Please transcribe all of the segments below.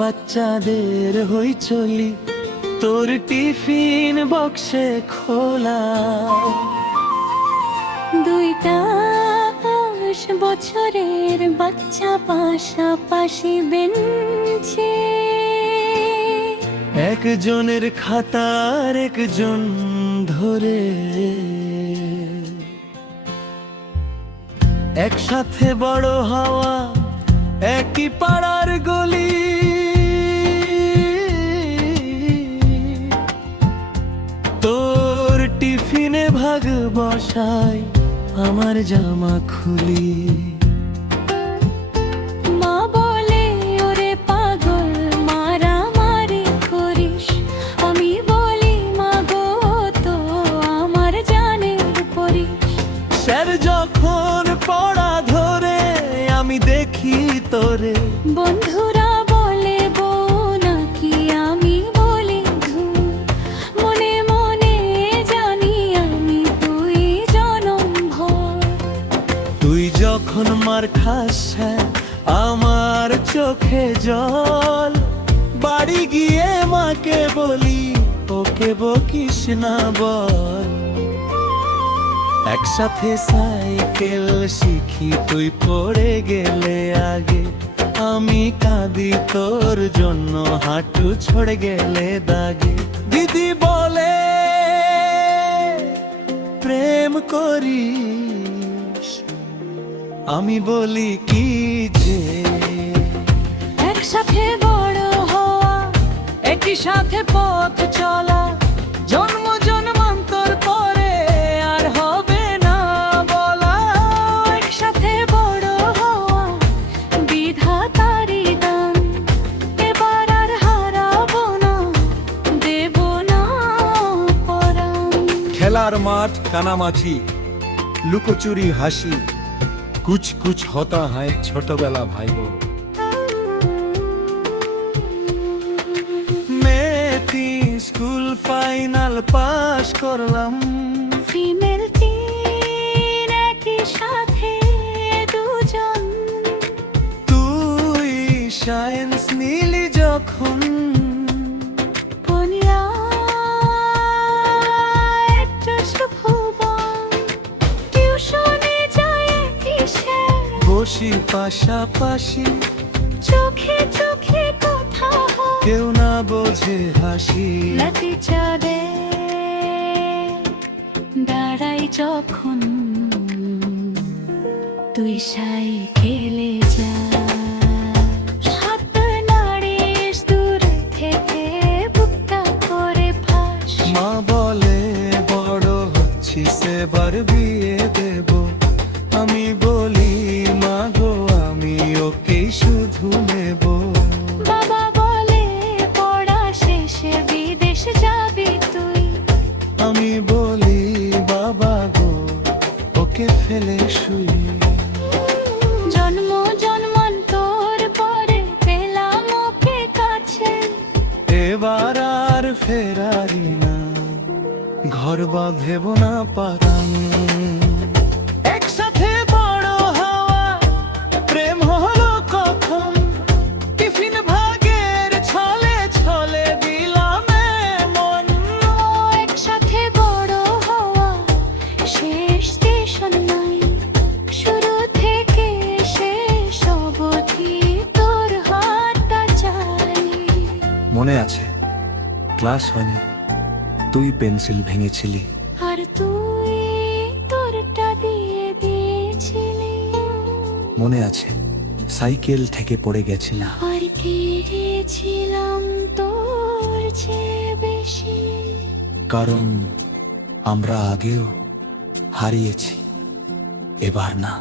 বাচ্চাদের হইচলি, তোর টিফিন বক্সে খোলা। 2 বছরের বাচ্চা পাশাপাশি বেঞ্চে, একজনের খাতার একজন ধরে, একসাথে বড় হওয়া একই পাড়ার গলি। তোর টিফিনে ভাগ বসাই আমার জামা খুলি। মা বলে ওরে পাগল মারামারি করিস, আমি বলি মা গো তো আমার জানের পরিস। স্যার যখন পড়া ধরে আমি দেখি তোরে, বন্ধুরা বলে বউ নাকি আমি বলি ধুর, মনে মনে জানি আমি তুই জনম ভর। তুই যখন মার খাস আমার চোখে জল, বাড়ি গিয়ে মাকে বলি ওকে বকিস না বল। একসাথে সাইকেল শিখি তুই পড়ে গেলে আগে, আমি কাঁদি তোর জন্য হাঁটু ছড়ে গেলে দাগে। দিদি বলে প্রেম করিস, আমি বলি কি যে একসাথে বড় হওয়া একই সাথে পথ চলা, জন্ম জন্মান্তর পরে আর হবে না বলা। একসাথে বড় হওয়া বিধাতারি দান, এবার আর হারাবো না, দেব না পরাণ। খেলার মাঠ কানামাছি, লুকোচুরি হাসি, কুছ কুছ হতা হয় ছোটবেলা ভাই বোন। মেয়েটি স্কুল ফাইনাল পাস করলাম, ফিমেল 3 একই সাথে দুজন। তুই সায়েন্স নিলি যখন, কন্যা একটা শুভবন, টিউশনে যায় কিসের, বসি পাশাপাশি, চোখে চোখে কথা হয়, কেউ না বোঝে হাসি। লাঠি চাঁদে দাঁড়াই যখন, তুই সাইকেলে যা, হাত নাড়িস দূর থেকে বুকটা করে ফাঁস। মা বলে বড় হচ্ছিস এবার বিয়ে দেব, আমি বলি মা গো আমি ওকে শুধু নেব। বাবা বলে পড়া শেষে বিদেশ যাবি তুই, আমি বলি বাবা গো ওকে ফেলে শুই। জন্ম জন্মান্তর পরে পেলাম ওকে কাছে, এবার আর ফেরারি না, ঘর বাঁধেব না পারান। একসাথে বড় হওয়া প্রেম হলো কখন, টিফিন ভাগের ছলে ছলে দিলাম মন। একসাথে বড় হওয়া শেষ স্টেশন নাই, শুরু থেকে শেষ অবধি তোর হাতটা চাই। মনে আছে ক্লাস হয়নি, তুই পেন্সিল ভেঙেছিলি, আর তুই তোরটা দিয়ে দিয়েছিলি, মনে আছে সাইকেল থেকে পড়ে গেছিলাম। আর কেঁদেছিলাম তোর চেয়ে বেশি, কারণ আমরা আগেও হারিয়েছি, এবার না।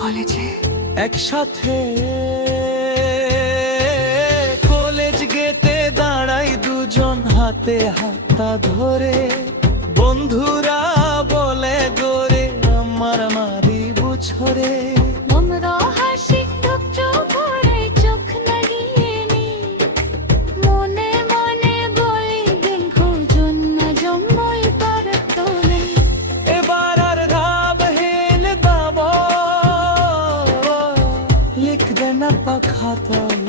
বলেছে একসাথে কলেজ গেটে দাঁড়াই দুজন হাতে হাতটা ধরে, বন্ধুরা বলে গোরে আমার মারি বুঝরে। আমরা হাসি টুকটুক করে চোখ লাগিয়ে নি, মনে মনে বলি দিন খুঁজুন না জন্মই পারত না। এবার আর রাবহীন দাব লিখ দেনা পাখাতাই,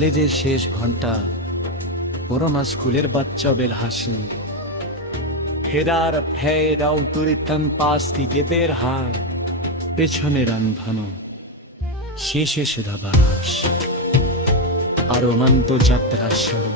কলেজের শেষ ঘন্টা, পুরোনো স্কুলের বাচ্চাদের হাসি, ফেরার ফেরাও তুরিতান পাশ দিকে বের হার, পেছনে রান ভানো, শেষে সেদা বাস আর অনন্ত যাত্রার শুরু।